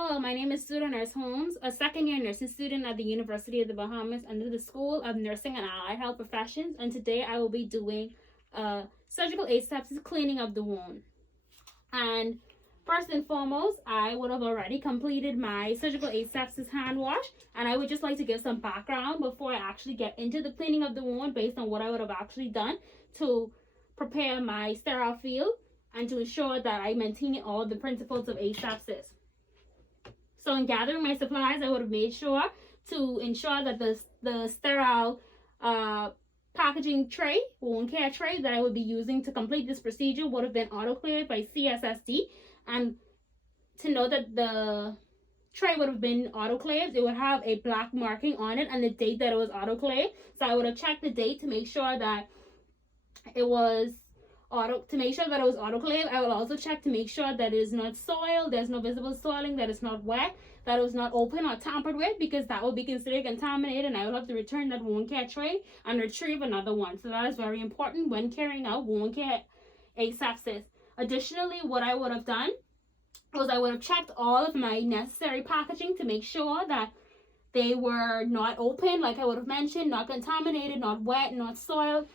Hello, my name is student nurse Holmes, a second-year nursing student at the University of the Bahamas under the School of Nursing and Allied Health Professions, and today I will be doing surgical aseptic cleaning of the wound. And first and foremost, I would have already completed my surgical asepsis hand wash, and I would just like to give some background before I actually get into the cleaning of the wound based on what I would have actually done to prepare my sterile field and to ensure that I maintain all the principles of asepsis. So in gathering my supplies, I would have made sure to ensure that the sterile packaging tray, wound care tray that I would be using to complete this procedure would have been autoclaved by CSSD. And to know that the tray would have been autoclaved, it would have a black marking on it and the date that it was autoclaved. So I would have checked the date to make sure that it was autoclaved. I will also check to make sure that it is not soiled, there's no visible soiling, that it's not wet, that it was not open or tampered with, because that will be considered contaminated and I will have to return that wound care tray and retrieve another one. So that is very important when carrying out wound care asepsis. Additionally, what I would have done was I would have checked all of my necessary packaging to make sure that they were not open, like I would have mentioned, not contaminated, not wet, not soiled,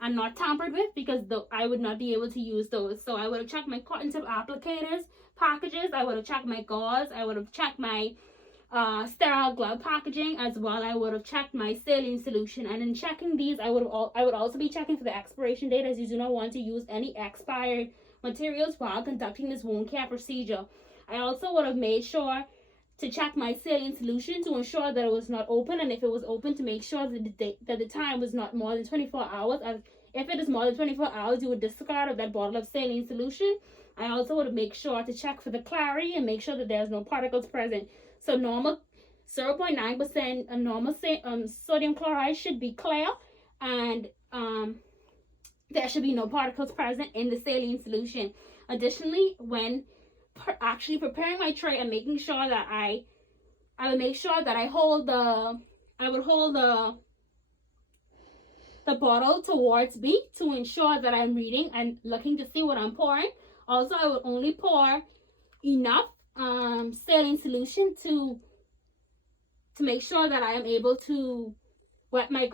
and not tampered with, because I would not be able to use those. So I would have checked my cotton tip applicators packages, I would have checked my gauze, I would have checked my sterile glove packaging, as well I would have checked my saline solution. And in checking these, I would also be checking for the expiration date, as you do not want to use any expired materials while conducting this wound care procedure. I also would have made sure to check my saline solution to ensure that it was not open, and if it was open, to make sure that the time was not more than 24 hours. As if it is more than 24 hours, you would discard of that bottle of saline solution. I also would make sure to check for the clarity and make sure that there's no particles present. So normal 0.9% normal sodium chloride should be clear, and there should be no particles present in the saline solution. Additionally, when actually preparing my tray and making sure that I would make sure that I hold the bottle towards me to ensure that I'm reading and looking to see what I'm pouring. Also, I would only pour enough saline solution to make sure that I am able to wet my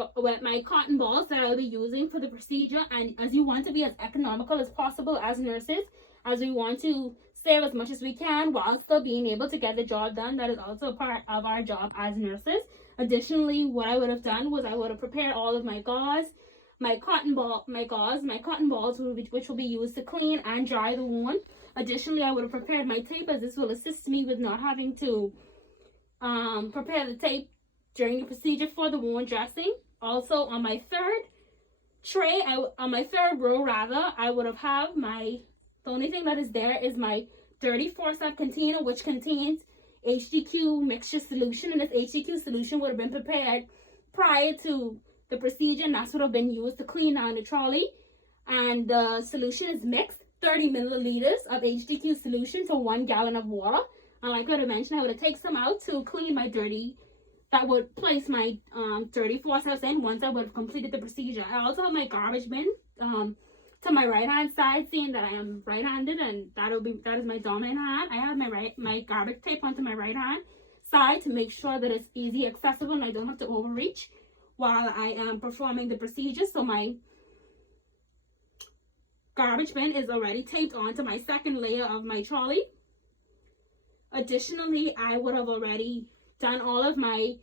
cotton balls that I'll be using for the procedure. And as you want to be as economical as possible as nurses, as we want to save as much as we can while still being able to get the job done, that is also a part of our job as nurses. Additionally, what I would have done was I would have prepared all of my gauze, my cotton balls, which will be used to clean and dry the wound. Additionally, I would have prepared my tape, as this will assist me with not having to prepare the tape during the procedure for the wound dressing. Also, on my third row, I would have the only thing that is there is my dirty forceps container, which contains HDQ mixture solution, and this HDQ solution would have been prepared prior to the procedure, and that's what have been used to clean down the trolley. And the solution is mixed 30 milliliters of HDQ solution to 1 gallon of water. And like I would have mentioned, I would have taken some out to clean my dirty forceps in once I would have completed the procedure. I also have my garbage bin to my right hand side, seeing that I am right handed and that is my dominant hand. I have my garbage tape onto my right hand side to make sure that it's easy accessible and I don't have to overreach while I am performing the procedure. So my garbage bin is already taped onto my second layer of my trolley. Additionally, I would have already done all of my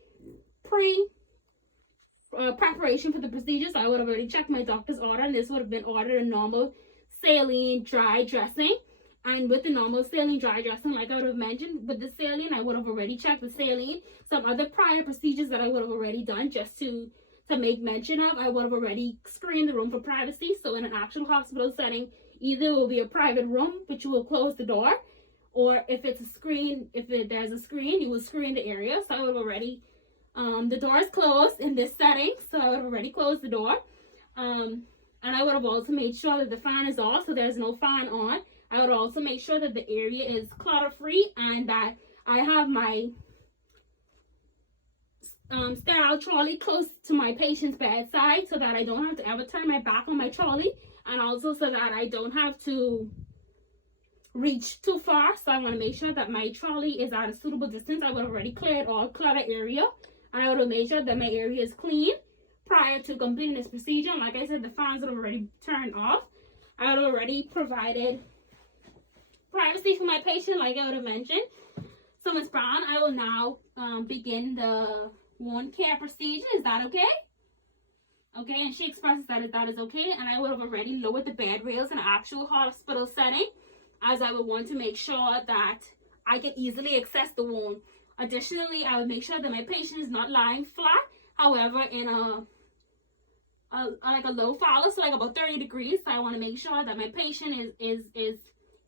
preparation for the procedure. So I would have already checked my doctor's order, and this would have been ordered a normal saline dry dressing. And with the normal saline dry dressing, like I would have mentioned, with the saline, I would have already checked the saline. Some other prior procedures that I would have already done, just to make mention of, I would have already screened the room for privacy. So in an actual hospital setting, either it will be a private room, which you will close the door, or if there's a screen, you will screen the area. So I would have already the door is closed in this setting, so I would have already closed the door. And I would have also made sure that the fan is off, so there's no fan on. I would also make sure that the area is clutter-free and that I have my sterile trolley close to my patient's bedside so that I don't have to ever turn my back on my trolley, and also so that I don't have to reach too far. So I want to make sure that my trolley is at a suitable distance. I would have already cleared all clutter area, and I would have made sure that my area is clean prior to completing this procedure. And like I said, the fans would have already turned off. I would have already provided privacy for my patient, like I would have mentioned. So Ms. Brown, I will now begin the wound care procedure. Is that okay? Okay, and she expresses that that is okay, and I would have already lowered the bed rails in an actual hospital setting, as I would want to make sure that I can easily access the wound. Additionally, I would make sure that my patient is not lying flat, however, in like a low fall, so like about 30 degrees. So I want to make sure that my patient is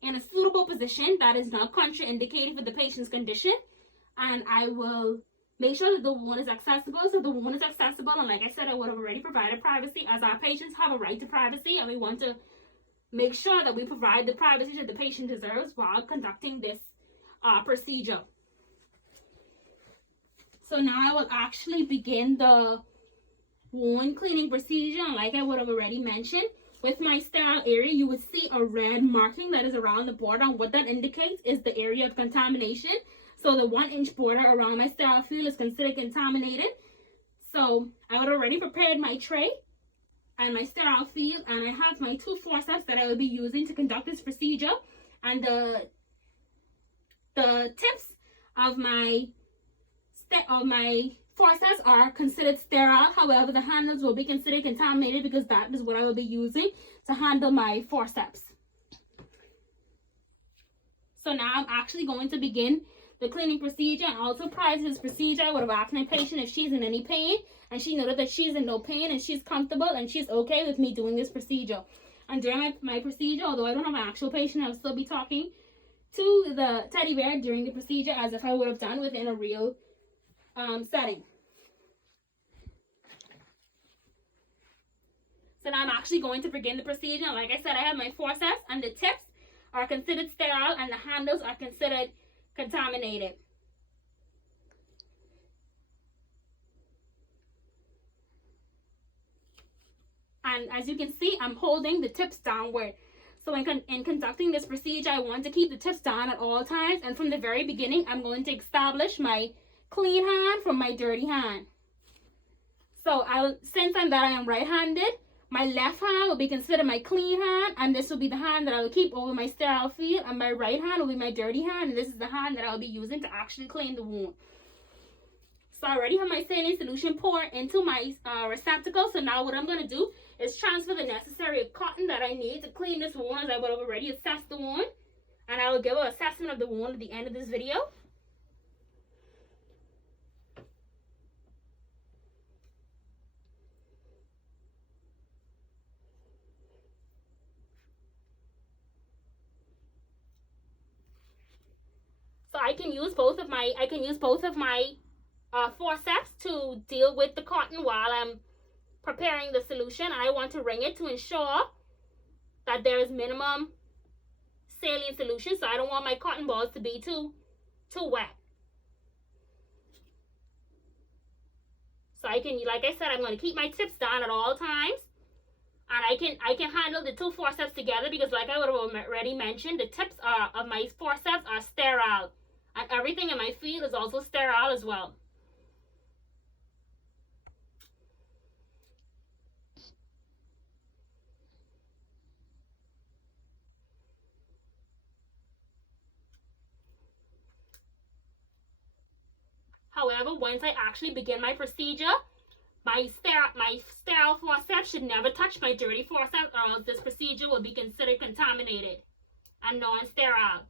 in a suitable position that is not contraindicated for the patient's condition, and I will make sure that the wound is accessible. So the wound is accessible, and like I said, I would have already provided privacy, as our patients have a right to privacy, and we want to make sure that we provide the privacy that the patient deserves while conducting this procedure. So now I will actually begin the wound cleaning procedure, and like I would have already mentioned, with my sterile area, you would see a red marking that is around the border, and what that indicates is the area of contamination. So the 1-inch border around my sterile field is considered contaminated. So I would already prepared my tray and my sterile field, and I have my 2 forceps that I will be using to conduct this procedure. And the tips of my forceps are considered sterile. However, the handles will be considered contaminated because that is what I will be using to handle my forceps. So now I'm actually going to begin the cleaning procedure, and also prior to this procedure, I would have asked my patient if she's in any pain, and she noted that she's in no pain and she's comfortable and she's okay with me doing this procedure. And during my procedure, although I don't have an actual patient, I'll still be talking to the teddy bear during the procedure as if I would have done within a real setting. So now I'm actually going to begin the procedure. And like I said, I have my forceps, and the tips are considered sterile and the handles are considered contaminated. And as you can see, I'm holding the tips downward. So in conducting this procedure, I want to keep the tips down at all times. And from the very beginning, I'm going to establish my clean hand from my dirty hand. So since I am right-handed, my left hand will be considered my clean hand, and this will be the hand that I will keep over my sterile field, and my right hand will be my dirty hand, and this is the hand that I'll be using to actually clean the wound. So I already have my saline solution poured into my receptacle. So now what I'm going to do is transfer the necessary cotton that I need to clean this wound, as I would have already assessed the wound, and I will give an assessment of the wound at the end of this video. So I can use both of my forceps to deal with the cotton while I'm preparing the solution. I want to wring it to ensure that there is minimum saline solution, so I don't want my cotton balls to be too wet. So I can, like I said, I'm going to keep my tips down at all times, and I can handle the 2 forceps together because, like I would have already mentioned, the tips of my forceps are sterile, and everything in my field is also sterile as well. However, once I actually begin my procedure, my sterile forceps should never touch my dirty forceps, or else this procedure will be considered contaminated and non-sterile.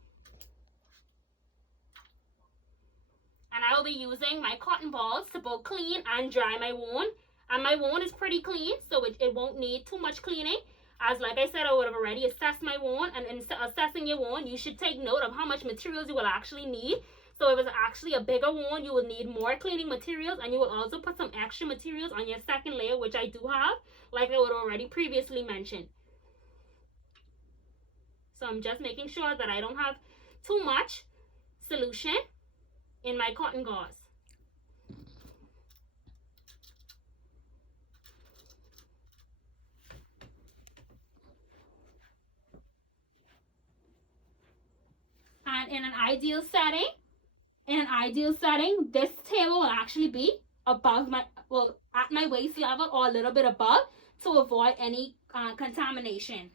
And I will be using my cotton balls to both clean and dry my wound. And my wound is pretty clean, so it won't need too much cleaning. As like I said, I would have already assessed my wound, and in assessing your wound, you should take note of how much materials you will actually need. So if it's actually a bigger wound, you will need more cleaning materials, and you will also put some extra materials on your second layer, which I do have, like I would already previously mentioned. So I'm just making sure that I don't have too much solution in my cotton gauze. in an ideal setting, this table will actually be above my, well, at my waist level or a little bit above to avoid any contamination.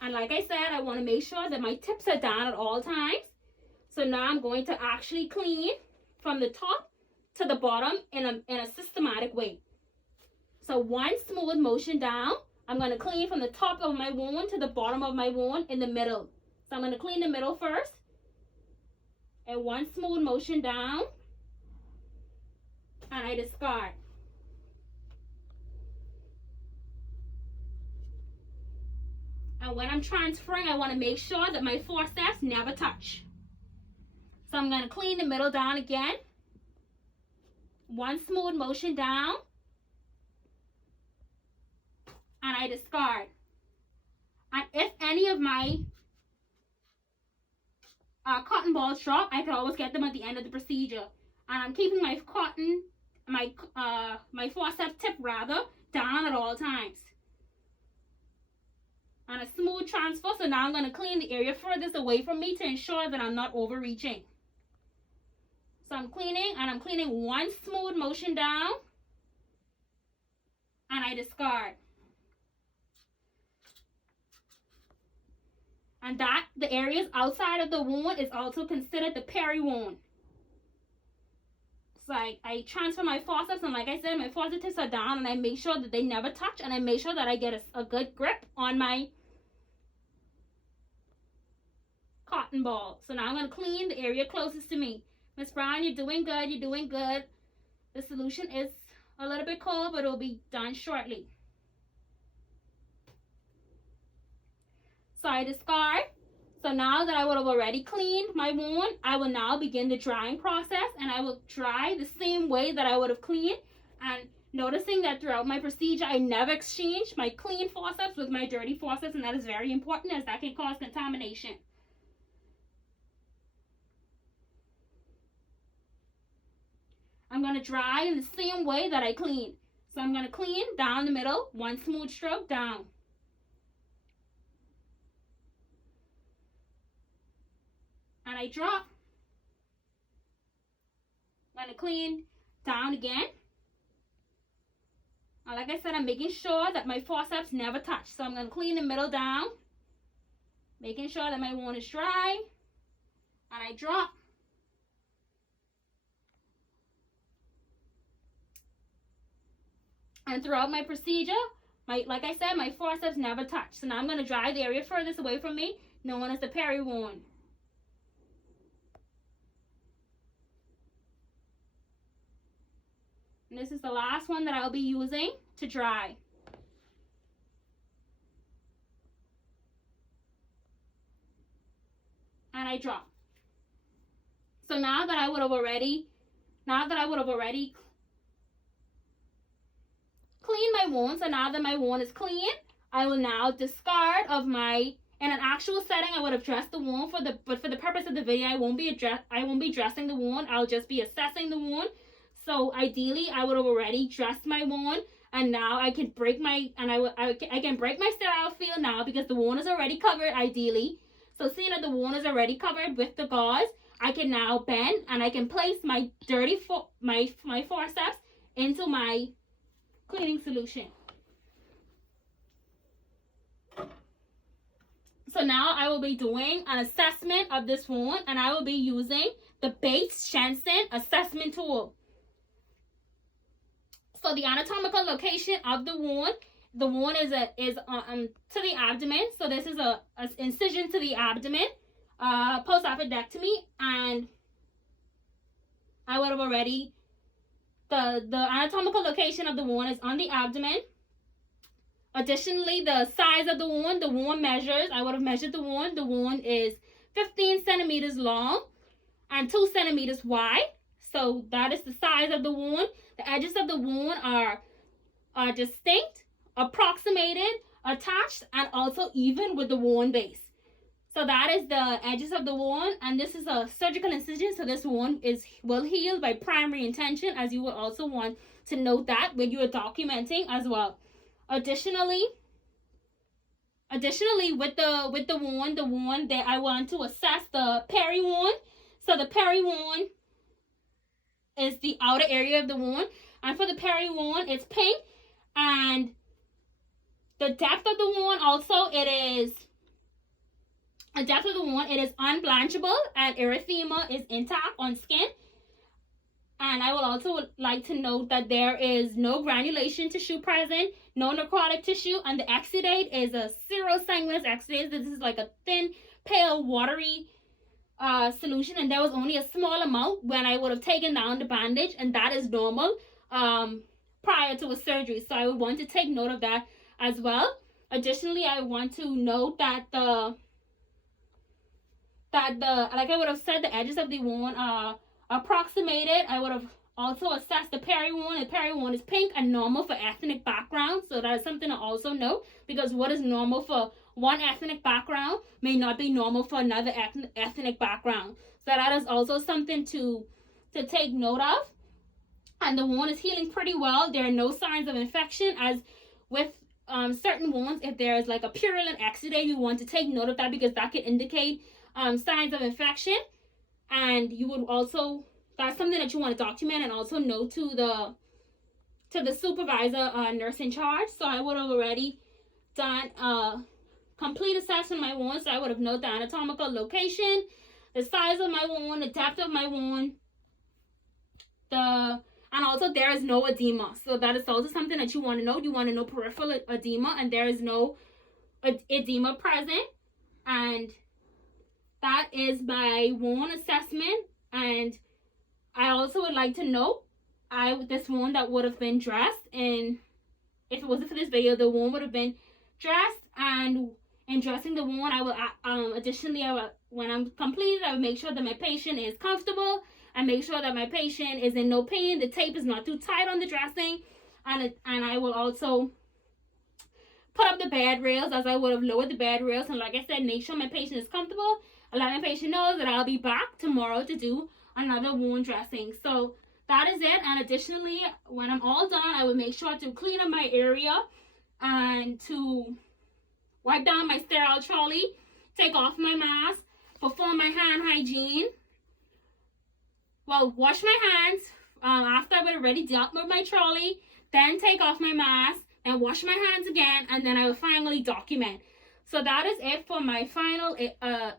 And like I said, I want to make sure that my tips are down at all times. So now I'm going to actually clean from the top to the bottom in a systematic way. So one smooth motion down. I'm going to clean from the top of my wound to the bottom of my wound in the middle. So I'm going to clean the middle first. And one smooth motion down. And I discard. And when I'm transferring, I want to make sure that my forceps never touch. So I'm going to clean the middle down again. One smooth motion down. And I discard. And if any of my cotton balls drop, I can always get them at the end of the procedure. And I'm keeping my my forceps tip rather down at all times. And a smooth transfer. So now I'm going to clean the area furthest away from me to ensure that I'm not overreaching. So I'm cleaning, and I'm cleaning one smooth motion down. And I discard. And that, the areas outside of the wound is also considered the peri wound. So I transfer my forceps, and like I said, my forceps tips are down, and I make sure that they never touch, and I make sure that I get a good grip on my cotton ball. So now I'm going to clean the area closest to me. Miss Brown, you're doing good. You're doing good. The solution is a little bit cold, but it will be done shortly. So I discard. So now that I would have already cleaned my wound, I will now begin the drying process, and I will dry the same way that I would have cleaned. And noticing that throughout my procedure, I never exchange my clean forceps with my dirty forceps, and that is very important as that can cause contamination. I'm going to dry in the same way that I clean. So I'm going to clean down the middle, one smooth stroke down. And I drop. I'm going to clean down again. And like I said, I'm making sure that my forceps never touch. So I'm going to clean the middle down, making sure that my wound is dry. And I drop. And throughout my procedure, like I said, my forceps never touch. So now I'm going to dry the area furthest away from me, known as the peri wound. And this is the last one that I'll be using to dry. And I drop. So now that I would have already clean my wound, so now that my wound is clean, I will now discard of my, in an actual setting I would have dressed the wound, but for the purpose of the video I won't be dressing the wound. I'll just be assessing the wound. So ideally I would have already dressed my wound, and now I can break my, and I can break my sterile field now because the wound is already covered ideally. So seeing that the wound is already covered with the gauze, I can now bend and I can place my my forceps into my cleaning solution. So now I will be doing an assessment of this wound, and I will be using the Bates Shenson assessment tool. So the anatomical location of the wound is to the abdomen. So this is a incision to the abdomen, post-appendectomy, and I would have already, the anatomical location of the wound is on the abdomen. Additionally, the size of the wound measures, I would have measured the wound is 15 centimeters long and 2 centimeters wide. So that is the size of the wound. The edges of the wound are distinct, approximated, attached, and also even with the wound base. So that is the edges of the wound, and this is a surgical incision, so this wound will heal by primary intention, as you will also want to note that when you are documenting as well. Additionally, with the wound that I want to assess the peri wound. So the peri wound is the outer area of the wound, and for the peri wound, it's pink, and the depth of the wound also it is unblanchable, and erythema is intact on skin. And I will also like to note that there is no granulation tissue present, no necrotic tissue, and the exudate is a serosanguinous exudate. This is like a thin, pale, watery solution, and there was only a small amount when I would have taken down the bandage, and that is normal prior to a surgery. So I would want to take note of that as well. Additionally, I want to note that like I would have said, the edges of the wound are approximated. I would have also assessed the peri wound. The peri wound is pink and normal for ethnic background, so that is something to also note, because what is normal for one ethnic background may not be normal for another ethnic background. So that is also something to take note of. And the wound is healing pretty well. There are no signs of infection, as with certain wounds, if there is like a purulent exudate, you want to take note of that, because that can indicate signs of infection. And you would also, that's something that you want to document and also note to the supervisor, nurse in charge. So I would have already done a complete assessment of my wound. So I would have noted the anatomical location, the size of my wound, the depth of my wound, and also there is no edema. So that is also something that you want to know. You want to know peripheral edema, and there is no edema present. And that is my wound assessment. And I also would like to note, this wound that would have been dressed, and if it wasn't for this video, the wound would have been dressed. And in dressing the wound, I will additionally, when I'm completed, I will make sure that my patient is comfortable, and make sure that my patient is in no pain. The tape is not too tight on the dressing, and I will also put up the bed rails, as I would have lowered the bed rails. And like I said, make sure my patient is comfortable. Let my patient know that I'll be back tomorrow to do another wound dressing. So that is it. And additionally, when I'm all done, I will make sure to clean up my area and to wipe down my sterile trolley, take off my mask, perform my hand hygiene. Well, wash my hands after I've already dealt with my trolley, then take off my mask and wash my hands again, and then I will finally document. So that is it for my final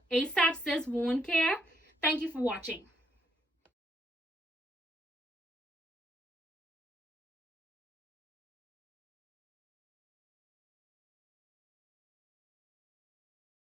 aseptic wound care. Thank you for watching.